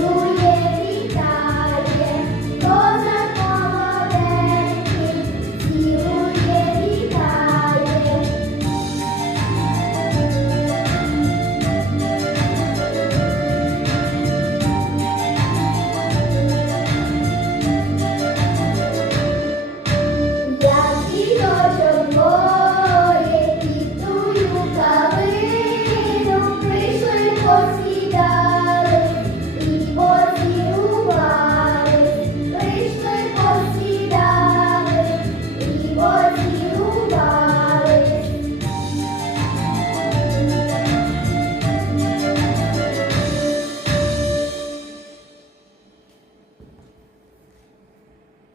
you.